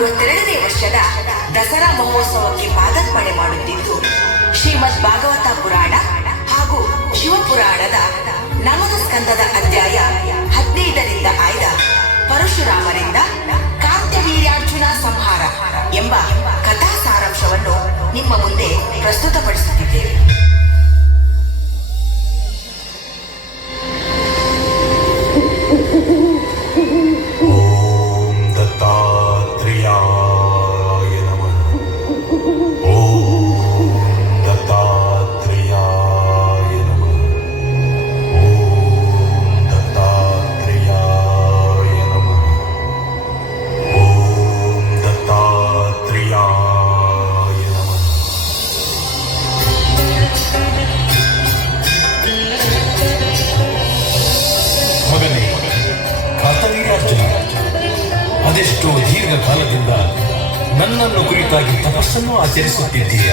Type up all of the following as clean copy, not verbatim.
62ನೇ ವರ್ಷದ ದಸರಾ ಮಹೋತ್ಸವಕ್ಕೆ ಪಾದಾರ್ಪಣೆ ಮಾಡುತ್ತಿದ್ದು, ಶ್ರೀಮದ್ ಭಾಗವತ ಪುರಾಣ ಹಾಗೂ ಶಿವಪುರಾಣದ 4 ಸ್ಕಂದದ ಅಧ್ಯಾಯ 15ರಿಂದ ಆಯ್ದ ಪರಶುರಾಮರಿಂದ ಕಾರ್ತ್ಯವೀರ್ಯಾರ್ಜುನ ಸಂಹಾರ ಎಂಬ ಕಥಾ ಸಾರಾಂಶವನ್ನು ನಿಮ್ಮ ಮುಂದೆ ಪ್ರಸ್ತುತಪಡಿಸುತ್ತಿದ್ದೇವೆ. ಅದೆಷ್ಟೋ ದೀರ್ಘಕಾಲದಿಂದ ನನ್ನನ್ನು ಕುರಿತಾಗಿ ತಪಸ್ಸನ್ನು ಆಚರಿಸುತ್ತಿದ್ದೀಯ.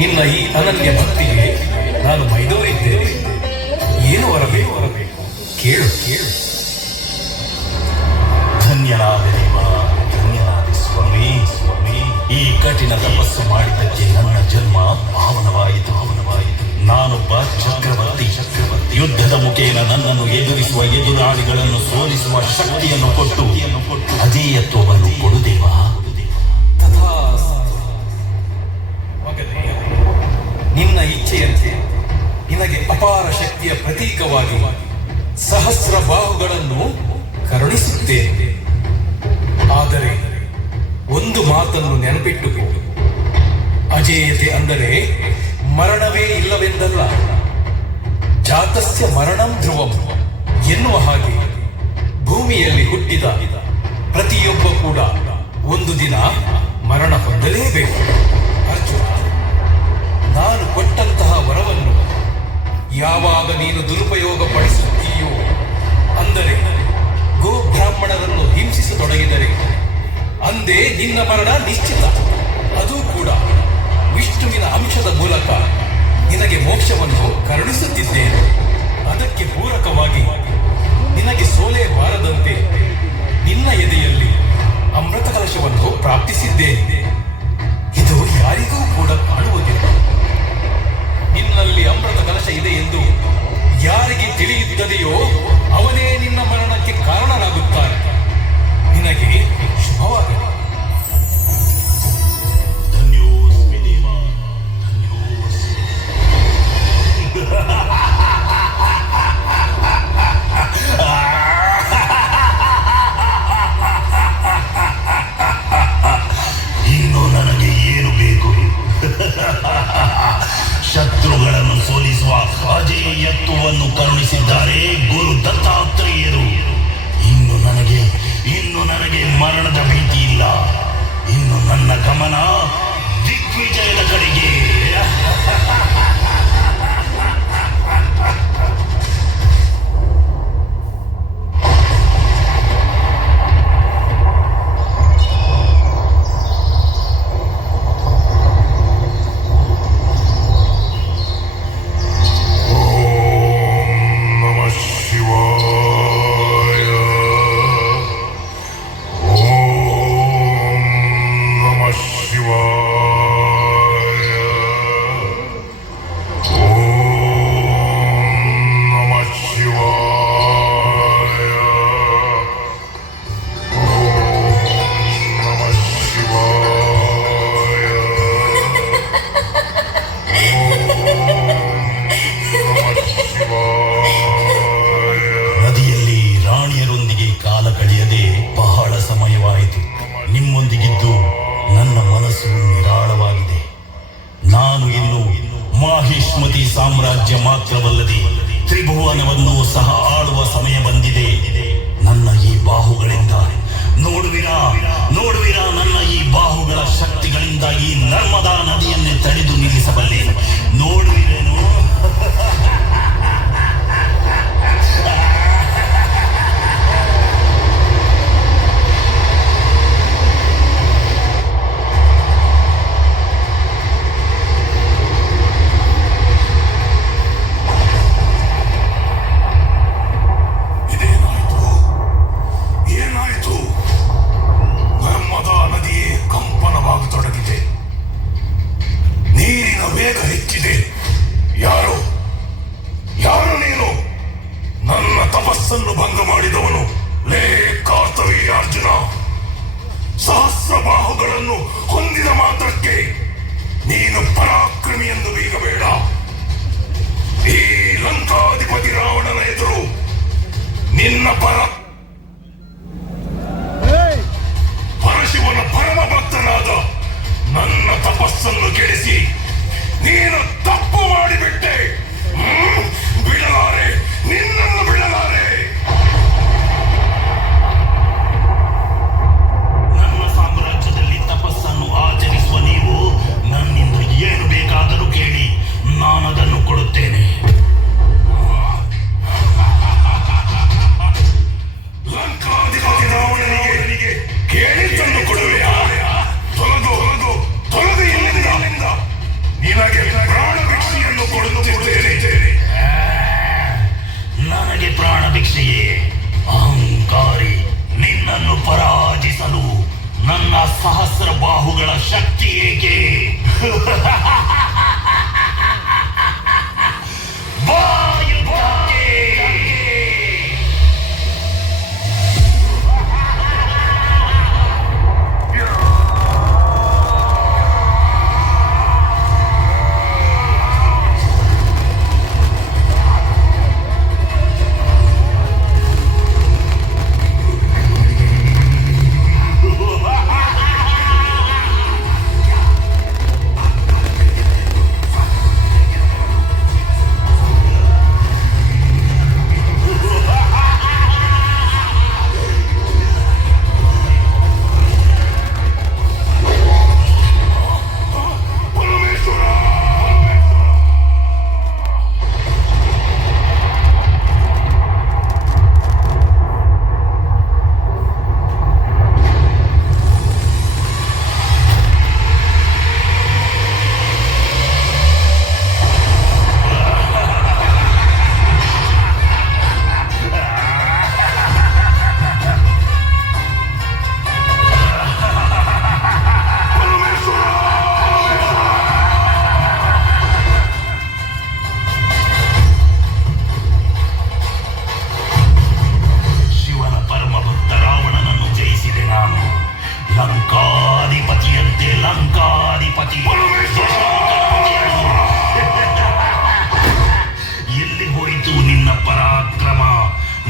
ನಿನ್ನ ಈ ಅನನ್ಯ ಭಕ್ತಿಗೆ ನಾನು ಮೈದೋರಿದ್ದೇನೆ. ಏನು ವರಬೇಕು ಕೇಳು ಕೇಳು. ಧನ್ಯನಾದೆ ಸ್ವಾಮಿ. ಈ ಕಠಿಣ ತಪಸ್ಸು ಮಾಡಿದ್ದಕ್ಕೆ ನನ್ನ ಜನ್ಮ ಪಾವನವಾಯಿತು. ನಾನೊಬ್ಬ ಚಕ್ರವರ್ತಿ. ಯುದ್ಧದ ಮುಖೇನ ನನ್ನನ್ನು ಎದುರಿಸುವ ಎದುರಾಳಿಗಳನ್ನು ಸೋಲಿಸುವ ಶಕ್ತಿಯನ್ನು ಕೊಟ್ಟು ಅಜೇಯತ್ವವನ್ನು ಕೊಡುದೇವಾ. ನಿನ್ನ ಇಚ್ಛೆಯಂತೆ ನಿನಗೆ ಅಪಾರ ಶಕ್ತಿಯ ಪ್ರತೀಕವಾಗಿ ಸಹಸ್ರ ಬಾಹುಗಳನ್ನು ಕರುಣಿಸುತ್ತೇನೆ. ಆದರೆ ಒಂದು ಮಾತನ್ನು ನೆನಪಿಟ್ಟುಕೋ. ಅಜೇಯತೆ ಅಂದರೆ ಮರಣವೇ ಇಲ್ಲವೆಂದಲ್ಲ. ಜಾತಸ್ಯ ಮರಣಂ ಧ್ರುವಂ ಎನ್ನುವ ಹಾಗೆ ಭೂಮಿಯಲ್ಲಿ ಹುಟ್ಟಿದ ಪ್ರತಿಯೊಬ್ಬ ಕೂಡ ಒಂದು ದಿನ ಮರಣ ಹೊಂದಲೇಬೇಕು. ಅರ್ಜುನ, ನಾನು ಕೊಟ್ಟಂತಹ ವರವನ್ನು ಯಾವಾಗ ನೀನು ದುರುಪಯೋಗ ಪಡಿಸುತ್ತೀಯೋ, ಅಂದರೆ ಗೋಬ್ರಾಹ್ಮಣರನ್ನು ಹಿಂಸಿಸತೊಡಗಿದರೆ ಅಂದೇ ನಿನ್ನ ಮರಣ ನಿಶ್ಚಿತ. ಅದು ಕೂಡ ವಿಷ್ಣುವಿನ ಅಂಶದ ಮೂಲಕ ನಿನಗೆ ಮೋಕ್ಷವನ್ನು ಕರುಣಿಸುತ್ತಿದ್ದೇನೆ. ಅದಕ್ಕೆ ಪೂರಕವಾಗಿ ನಿನಗೆ ಸೋಲೆ ಬಾರದಂತೆ ನಿನ್ನ ಎದೆಯಲ್ಲಿ ಅಮೃತ ಕಲಶವನ್ನು ಪ್ರಾಪ್ತಿಸಿದ್ದೇನೆ. ಇದು ಯಾರಿಗೂ ಕೂಡ ಕಾಣುವುದಿಲ್ಲ. ನಿನ್ನಲ್ಲಿ ಅಮೃತ ಕಲಶ ಇದೆ ಎಂದು ಯಾರಿಗೆ ತಿಳಿಯುತ್ತದೆಯೋ ಅವನೇ ನಿನ್ನ ಮರಣಕ್ಕೆ ಕಾರಣನಾಗುತ್ತಾನೆ. ನಿನಗೆ ಶುಭವಾಗಲಿ. ಇನ್ನು ನನಗೆ ಏನು ಬೇಕು? ಶತ್ರುಗಳನ್ನು ಸೋಲಿಸುವ ಅಜೇಯತ್ವವನ್ನು ಕರುಣಿಸಿದ್ದಾರೆ ಗುರು ದತ್ತಾತ್ರೇಯರು. ಇನ್ನು ನನಗೆ ಮರಣದ ಭೀತಿ ಇಲ್ಲ. ಇನ್ನು ನನ್ನ ಗಮನ ದಿಗ್ವಿಜಯದ ಕಡೆಗೆ. ತಪಸ್ಸನ್ನು ಭಂಗ ಮಾಡಿದವನು. ಲೇ ಕಾರ್ತವೀರ್ಯ ಅರ್ಜುನ, ಸಹಸ್ರ ಬಾಹುಗಳನ್ನು ಹೊಂದಿದ ಮಾತ್ರಕ್ಕೆ ನೀನು ಪರಾಕ್ರಮಿ ಎಂದು ಬೀಗಬೇಡ. ಈ ಲಂಕಾಧಿಪತಿ ರಾವಣನ ಎದುರು ನಿನ್ನ ಪರಶಿವನ ಪರಮ ಭಕ್ತನಾದ ನನ್ನ ತಪಸ್ಸನ್ನು ಕೆಡಿಸಿ ನೀನು ತಪ್ಪು ಮಾಡಿಬಿಟ್ಟೆ. ಬಿಡಲಾರೆ, ನಿನ್ನನ್ನು ಬಿಡಲಾರೆ. ನನ್ನ ಸಾಮ್ರಾಜ್ಯದಲ್ಲಿ ತಪಸ್ಸನ್ನು ಆಚರಿಸುವ ನೀವು ನನ್ನಿಂದ ಏನು ಬೇಕಾದರೂ ಕೇಳಿ, ನಾನದನ್ನು ಕೊಡುತ್ತೇನೆ. ಲಂಕಾಧಿಪತಿ ರಾವಣನಿಗೆ ಕೇಳಿದ್ದನ್ನು ಕೊಡುವೆಯಾ? ತೊಲಗು ಇಲ್ಲಿಂದ. ನಿನಗೆ ಪ್ರಾಣ ಭಿಕ್ಷೆಯನ್ನು ಕೊಡುತ್ತಿದ್ದೇನೆ. ನನಗೆ ಪ್ರಾಣ ಭಿಕ್ಷೆಯೇ? ಅಹಂಕಾರಿ, ನಿನ್ನನ್ನು ಪರಾಜಿಸಲು ನನ್ನ ಸಹಸ್ರ ಬಾಹುಗಳ ಶಕ್ತಿ ಏಕೆ? ಲಂಕಾಧಿಪತಿ ಎಲ್ಲಿ ಹೋಯಿತು ನಿನ್ನ ಪರಾಕ್ರಮ?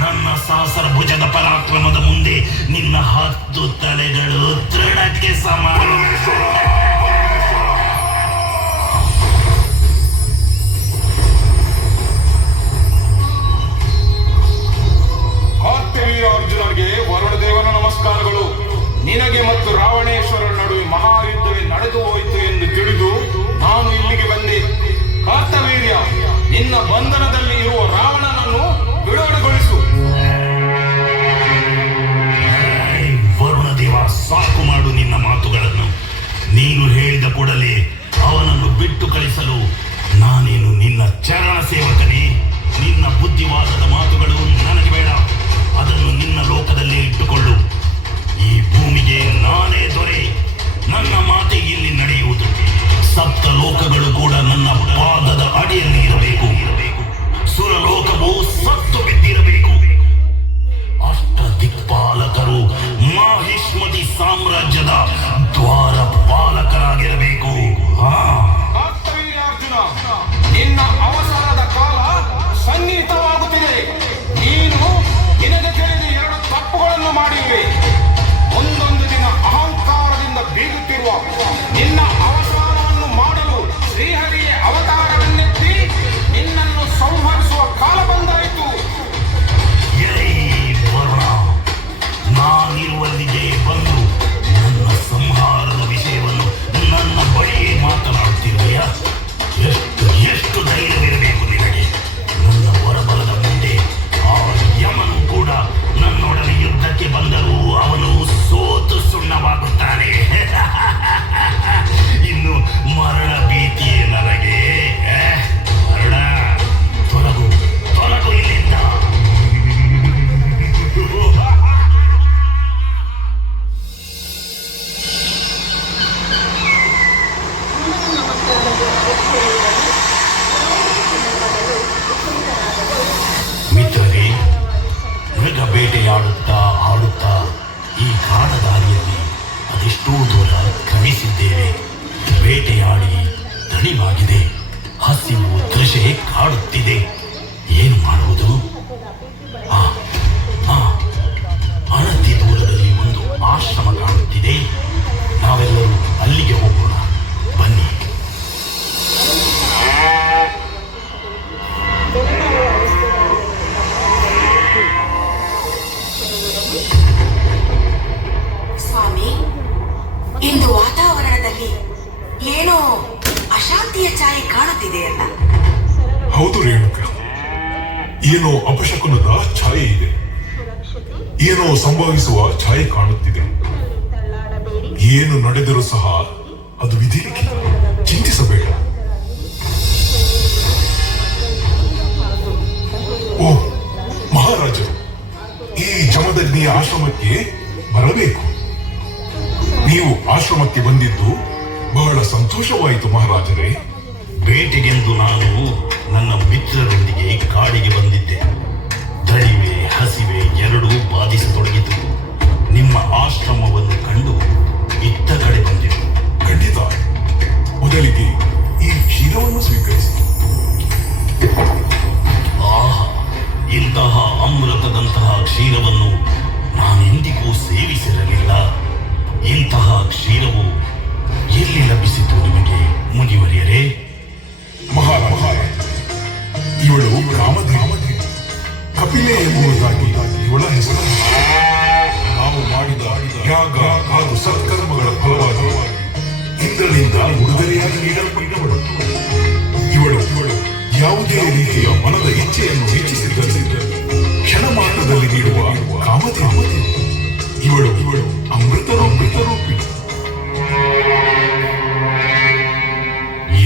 ನನ್ನ ಸಹಸ್ರ ಭುಜದ ಪರಾಕ್ರಮದ ಮುಂದೆ ನಿನ್ನ 10 ತಲೆಗಳು ತೃಣಕ್ಕೆ ಸಮಾನ. ಅರ್ಜುನನಿಗೆ ವರುಣದೇವನ ನಮಸ್ಕಾರಗಳು. ನಿನಗೆ ಮತ್ತು ರಾವಣೇಶ್ವರನ ನಡುವೆ ಮಹಾಯುದ್ಧವೇ ನಡೆದು ಹೋಯಿತು ಎಂದು ತಿಳಿದು ನಾನು ಇಲ್ಲಿಗೆ ಬಂದೆ. ಕಾರ್ತವೀರ್ಯ, ನಿನ್ನ ಬಂಧನದಲ್ಲಿ ಇರುವ ರಾವಣನನ್ನು ಬಿಡುಗಡೆಗೊಳಿಸು. ವರುಣದೇವ, ಸಾಕು ಮಾಡು ನಿನ್ನ ಮಾತುಗಳನ್ನು. ನೀನು ಬೇಟೆಯಾಡುತ್ತಾ ಆಡುತ್ತಾ ಈ ಕಾಡದಾರಿಯಲ್ಲಿ ಅದೆಷ್ಟೋ ದೂರ ಕ್ರಮಿಸಿದ್ದೇವೆ. ಬೇಟೆಯಾಡಿ ದಣಿವಾಗಿದೆ, ಹಸಿವು ತೃಷೆ ಕಾಡುತ್ತಿದೆ. ಏನು ಮಾಡುವುದು? ಅನತಿ ದೂರದಲ್ಲಿ ಒಂದು ಆಶ್ರಮ ಕಾಣುತ್ತಿದೆ. ನಾವೆಲ್ಲರೂ ಅಲ್ಲಿಗೆ ಹೋಗೋಣ, ಬನ್ನಿ. ಸ್ವಾಮಿ, ಇಂದು ವಾತಾವರಣದಲ್ಲಿ ಏನೋ ಅಶಾಂತಿಯ ಛಾಯೆ ಕಾಣುತ್ತಿದೆಯಲ್ಲ? ಹೌದು ರೇಣುಕ, ಏನೋ ಅಪಶಕುನದ ಛಾಯೆ ಇದೆ. ಏನೋ ಸಂಭವಿಸುವ ಛಾಯೆ ಕಾಣುತ್ತಿದೆ. ಏನು ನಡೆದರೂ ಸಹ ಅದು ವಿಧಿಲಿಖಿತ. ಚಿಂತಿಸಬೇಡ. ಓ ಮಹಾರಾಜರು, ಈ ಜಮದಗ್ನಿಯ ಆಶ್ರಮಕ್ಕೆ ಬರಬೇಕು. ನೀವು ಆಶ್ರಮಕ್ಕೆ ಬಂದಿದ್ದು ಬಹಳ ಸಂತೋಷವಾಯಿತು ಮಹಾರಾಜರೇ. ಬೇಟೆಗೆಂದು ನಾನು ನನ್ನ ಮಿತ್ರರೊಂದಿಗೆ ಕಾಡಿಗೆ ಬಂದಿದ್ದೆ. ದಣಿವೆ ಹಸಿವೆ ಎರಡೂ ಬಾಧಿಸತೊಡಗಿತು. ನಿಮ್ಮ ಆಶ್ರಮವನ್ನು ಕಂಡು ಇತ್ತ ಕಡೆ ಬಂದೆವು. ಖಂಡಿತ. ಮೊದಲಿಗೆ ಈ ಕ್ಷೀರವನ್ನು ಸ್ವೀಕರಿಸಿ. ಆಹಾ, ಇಂತಹ ಅಮೃತದಂತಹ ಕ್ಷೀರವನ್ನು ನಾನೆಂದಿಗೂ ಸೇವಿಸಿರಲಿಲ್ಲ. ಇಂತಹ ಕ್ಷೀರವು ಎಲ್ಲಿ ಲಭಿಸಿತು ನಿಮಗೆ ಮುನಿವರಿಯರೇ? ಮಹಾರಾಜ, ಇವಳು ಕಾಮಧೇನು, ಕಪಿಲೆ ಎಂಬುದಾಗಿ ಇವಳ ಹೆಸರು. ನಾವು ಮಾಡಿದ ಯಾಗ ಹಾಗೂ ಸತ್ಕರ್ಮಗಳ ಫಲವಾಗಿ ಇಂದ್ರನಿಂದ ಉಡುಗೊರೆಯಾಗಿ ನೀಡಲ್ಪಟ್ಟವಳು. ಇವಳು ಯಾವುದೇ ರೀತಿಯ ಮನದ ಇಚ್ಛೆಯನ್ನು ಹೆಚ್ಚಿಸಿದ್ದರೆ ಕ್ಷಣ ಮಾತ್ರದಲ್ಲಿ ನೀಡುವ ಕಾಮಧೇನು. ಇವಳು ಅಮೃತ ರೂಪಿಣಿ.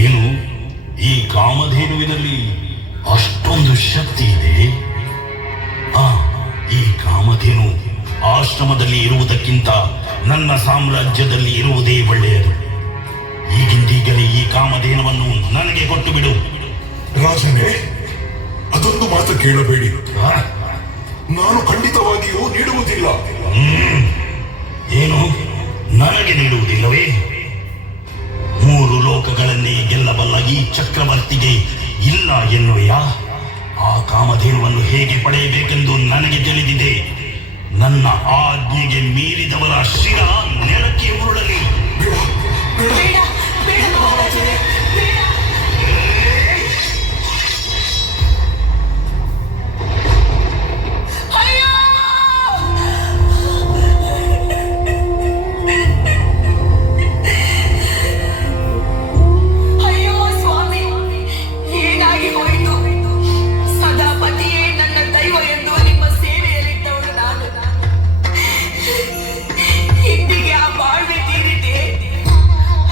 ಏನು ಈ ಕಾಮಧೇನುವಿನಲ್ಲಿ ಅಷ್ಟೊಂದು ಶಕ್ತಿ ಇದೆ? ಈ ಕಾಮಧೇನು ಆಶ್ರಮದಲ್ಲಿ ಇರುವುದಕ್ಕಿಂತ ನನ್ನ ಸಾಮ್ರಾಜ್ಯದಲ್ಲಿ ಇರುವುದೇ ಒಳ್ಳೆಯದು. ಈಗಿಂದೀಗಲೇ ಈ ಕಾಮಧೇನುವನ್ನು ನನಗೆ ಕೊಟ್ಟು ಬಿಡು. ರಾಜನೇ, ಅದೊಂದು ಮಾತು ಕೇಳಬೇಡಿ. ನಾನು ಖಂಡಿತವಾಗಿಯೂ ನೀಡುವುದಿಲ್ಲ. ಏನು, ನನಗೆ ನೀಡುವುದಿಲ್ಲವೇ? 3 ಲೋಕಗಳನ್ನೇ ಗೆಲ್ಲಬಲ್ಲ ಈ ಚಕ್ರವರ್ತಿಗೆ ಇಲ್ಲ ಎನ್ನುವೆಯಾ? ಆ ಕಾಮಧೇನುವನ್ನು ಹೇಗೆ ಪಡೆಯಬೇಕೆಂದು ನನಗೆ ತಿಳಿದಿದೆ. ನನ್ನ ಆಜ್ಞೆಗೆ ಮೀರಿದವರ ಶಿರ ನೆಲಕ್ಕೆ ಉರುಳಲಿ. ಬೇಡ, ಬೇಡ ಮಹಾರಾಜರೇ, ಬೇಡ. ಅಯ್ಯೋ! ಅಯ್ಯೋ ಸ್ವಾಮಿ, ಏನಾಗಿ ಹೋಯಿತು? ಸದಾ ಪತಿಯೇ ನನ್ನ ದೈವ ಎಂದು ನಿಮ್ಮ ಸೇವೆಯಲ್ಲಿದ್ದವಳು ನಾನು. ಇಂದಿಗೆ ಆ ಬಾಳ್ವೆ ತೀರಿದೆ.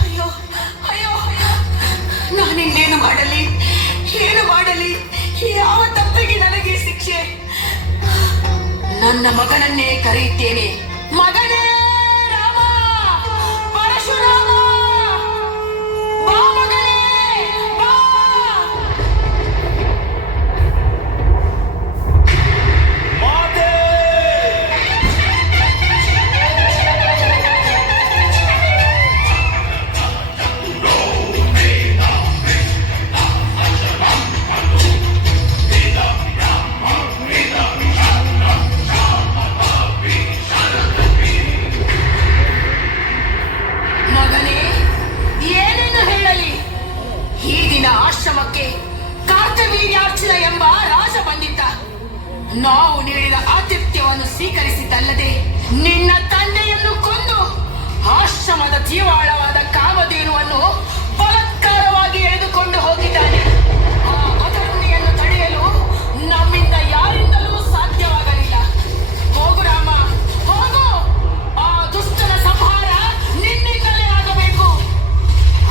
ಅಯ್ಯೋ ಅಯ್ಯೋ, ನಾನಿನ್ನೇನು ಮಾಡಲಿ? ಏನು ಮಾಡಲಿ? ಯಾವ ತಪ್ಪಿಗೆ ನನಗೆ ಶಿಕ್ಷೆ? ನನ್ನ ಮಗನನ್ನೇ ಕರೆಯುತ್ತೇನೆ. ಮಗನೇ ರಾಮ, ಪರಶುರಾಮ, ಬಾ ಮಗನೇ, ಬಾ. ಮಗನೇ, ಏನೆಂದು ಹೇಳಲಿ? ಈ ದಿನ ಆಶ್ರಮಕ್ಕೆ ಕಾರ್ತವೀರ್ಯಾರ್ಚನ ಎಂಬ ರಾಜ ಬಂದಿದ್ದ. ನಾವು ನೀಡಿದ ಆತಿಥ್ಯವನ್ನು ಸ್ವೀಕರಿಸಿದ್ದಲ್ಲದೆ ನಿನ್ನ ತಂದೆಯನ್ನು ಕೊಂದು ಆಶ್ರಮದ ಜೀವಾಳವಾದ ಕಾಮಧೇನುವನ್ನು ಬಲಾತ್ಕಾರವಾಗಿ ಎಳೆದುಕೊಂಡು ಹೋಗಿದ್ದಾನೆ. ಆ ಅಧರ್ಮಿಯನ್ನು ತಡೆಯಲು ನಮ್ಮಿಂದ ಯಾರಿಂದಲೂ ಸಾಧ್ಯವಾಗಲಿಲ್ಲ. ಹೋಗು ರಾಮ, ಹೋಗು. ಆ ದುಷ್ಟನ ಸಂಹಾರ ನಿನ್ನಿಂದಲೇ ಆಗಬೇಕು.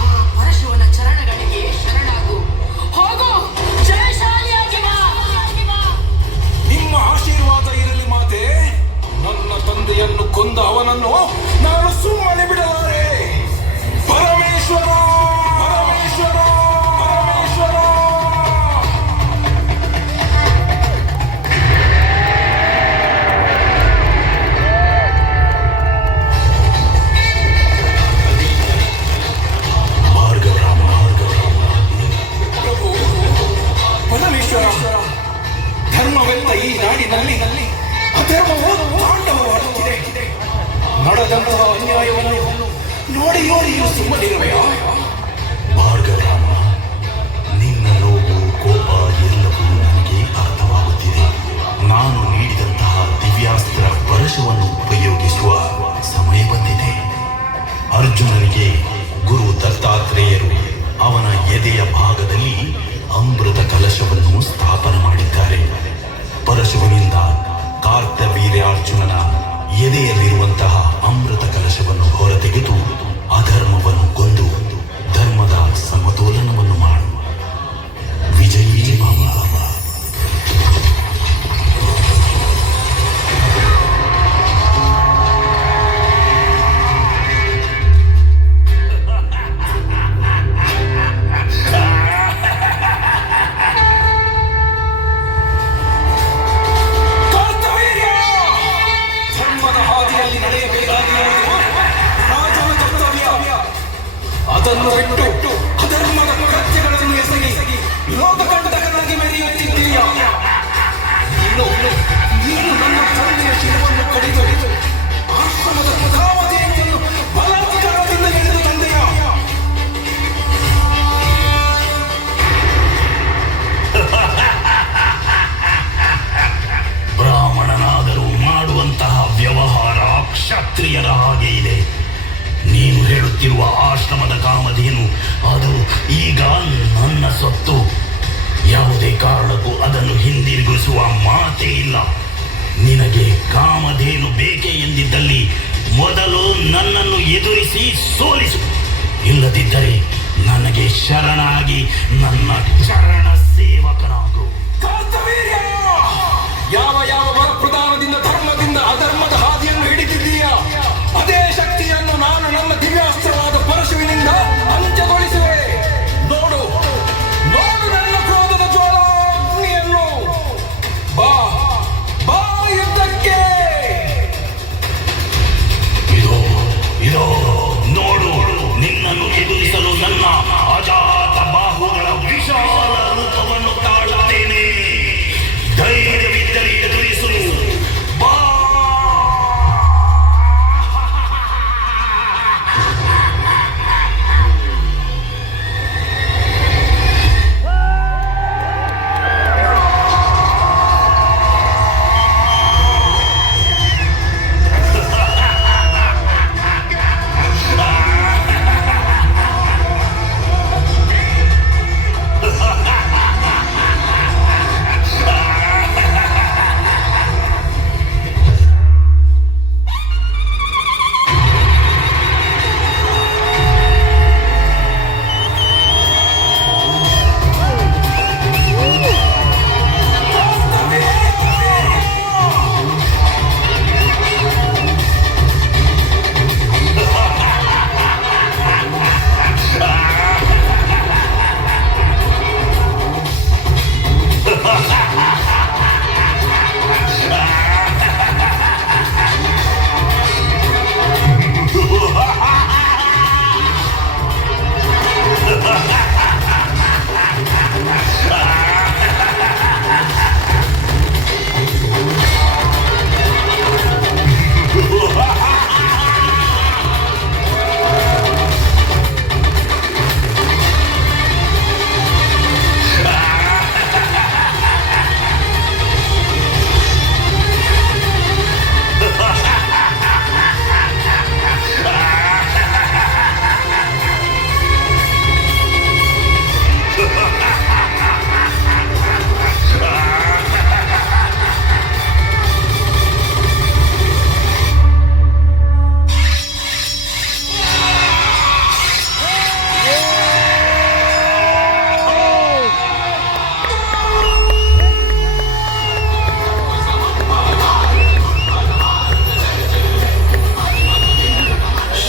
ಆ ಪರಶುವನ ಚರಣಗಳಿಗೆ ಶರಣಾಗು. ಹೋಗು, ಜಯಶಾಲಿಯಾಗಿ ಬಾ. ನಿಮ್ಮ ಆಶೀರ್ವಾದ ಇರಲಿ ಮಾತೆ. ನನ್ನ ತಂದೆಯನ್ನು ಕೊಂದ ಅವನನ್ನು ನಾನು ಸುಮ್ಮನೆ ಬಿಡಲಾರೆ. ಪರಮೇಶ್ವರ ನಾಡಿನಲ್ಲಿ ಅಧರ್ಮವು ತಾಂಡವವಾಡುತ್ತಿದೆ. ನಡೆದಂತಹ ಅನ್ಯಾಯವನ್ನು ನೋಡಿಯೋ ನೀನು ಸುಮ್ಮನಿರುವೆಯಾ? ಭಾರ್ಗರಾಮ, ನಿನ್ನ ನೋವು, ಕೋಪ ಎಲ್ಲವೂ ನನಗೆ ಅರ್ಥವಾಗುತ್ತಿದೆ. ನಾನು ನೀಡಿದಂತಹ ದಿವ್ಯಾಸ್ತ್ರ ಪರಶುವನ್ನು ಉಪಯೋಗಿಸುವ ಸಮಯ ಬಂದಿದೆ. ಅರ್ಜುನನಿಗೆ ಗುರು ದತ್ತಾತ್ರೇಯರು ಅವನ ಎದೆಯ ಭಾಗದಲ್ಲಿ ಅಮೃತ ಕಲಶವನ್ನು ಸ್ಥಾಪನೆ ಮಾಡಿದ್ದಾರೆ. ಪರಶುವಿನಿಂದ ಕಾರ್ತವೀರ್ಯಾರ್ಜುನನ ಎದೆಯಲ್ಲಿರುವಂತಹ ಅಮೃತ ಕಲಶವನ್ನು ಹೊರತೆಗೆದು ಅಧರ್ಮವನ್ನು ಕೊಂದು ಧರ್ಮದ ಸಮತೋಲನವನ್ನು ಮಾಡು. ವಿಜಯೀ ಭವ. ಅದನ್ನು ಬಿಟ್ಟು ಅಧರ್ಮದ ಕೃತ್ಯಗಳನ್ನು ಎಸಗಿ ಲೋಕಕಂಟಕನಾಗಿ ಮೆರೆಯುತ್ತಿದ್ದೀಯ. ನೀನು ನನ್ನ ತಂದೆಯ ಶಿರವನ್ನು ಕಡಿದು ಆಶ್ರಮದ ಪ್ರಧಾವತೆಯನ್ನು ಬಲಾತ್ಕಾರದಿಂದ ಎಳೆದು ತಂದೆಯ. ಬ್ರಾಹ್ಮಣನಾದರೂ ಮಾಡುವಂತಹ ವ್ಯವಹಾರ ಕ್ಷತ್ರಿಯರ ಹಾಗೆ ಇದೆ. ನೀನು ಹೇಳುತ್ತಿರುವ ಆಶ್ರಮದ ಕಾಮಧೇನು ಅದು ಈಗ ನನ್ನ ಸೊತ್ತು. ಯಾವುದೇ ಕಾರಣಕ್ಕೂ ಅದನ್ನು ಹಿಂದಿರುಗಿಸುವ ಮಾತೇ ಇಲ್ಲ. ನಿನಗೆ ಕಾಮಧೇನು ಬೇಕೇ ಎಂದಿದ್ದಲ್ಲಿ ಮೊದಲು ನನ್ನನ್ನು ಎದುರಿಸಿ ಸೋಲಿಸು. ಇಲ್ಲದಿದ್ದರೆ ನನಗೆ ಶರಣಾಗಿ ನನ್ನ ಚರಣ ಸೇವಕನಾಗು. ಕಾರ್ತವೀರ್ಯ, ಯಾವ ಯಾವ ವರಪ್ರದಾನದಿಂದ ಧರ್ಮದಿಂದ ಅಧರ್ಮದ ಹಾದಿಯನ್ನು ಹಿಡಿದಿದ್ದೀಯ, ಅದೇ ಶಕ್ತಿಯನ್ನು ನಾನು ನನ್ನ ದಿವ್ಯಾಸ್ತ್ರವಾದ ಪರಶುವಿನಿಂದ ಅಂತ್ಯಗೊಳಿಸುವೆ. ನೋಡು ನೋಡು ನನ್ನ ಕ್ರೋಧದ ಜ್ವಾಲಾಗ್ನಿಯನ್ನು. ಬಾ ಬಾ ಯುದ್ಧಕ್ಕೆ. ಇದೋ ನೋಡು, ನಿನ್ನನ್ನು ಎದುರಿಸಲು ನನ್ನ ಅಜಾತ ಬಾಹುಗಳ ವಿಶಾಲ ರೂಪವನ್ನು ತಾಳುತ್ತೇನೆ. ಧೈರ್ಯವಿದ್ದರೆ ಎದುರಿಸು. ಬಾ.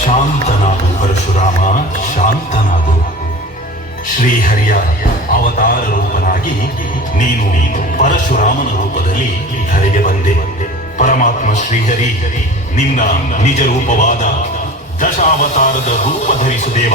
ಶಾಂತನಾಗು ಪರಶುರಾಮ, ಶಾಂತನಾಗು. ಶ್ರೀಹರಿಯ ಅವತಾರ ರೂಪನಾಗಿ ನೀನು ಪರಶುರಾಮನ ರೂಪದಲ್ಲಿ ಧರೆಗೆ ಬಂದೆ. ಪರಮಾತ್ಮ ಶ್ರೀಹರಿ ನಿನ್ನ ನಿಜ ರೂಪವಾದ ದಶಾವತಾರದ ರೂಪ ಧರಿಸು ದೇವ.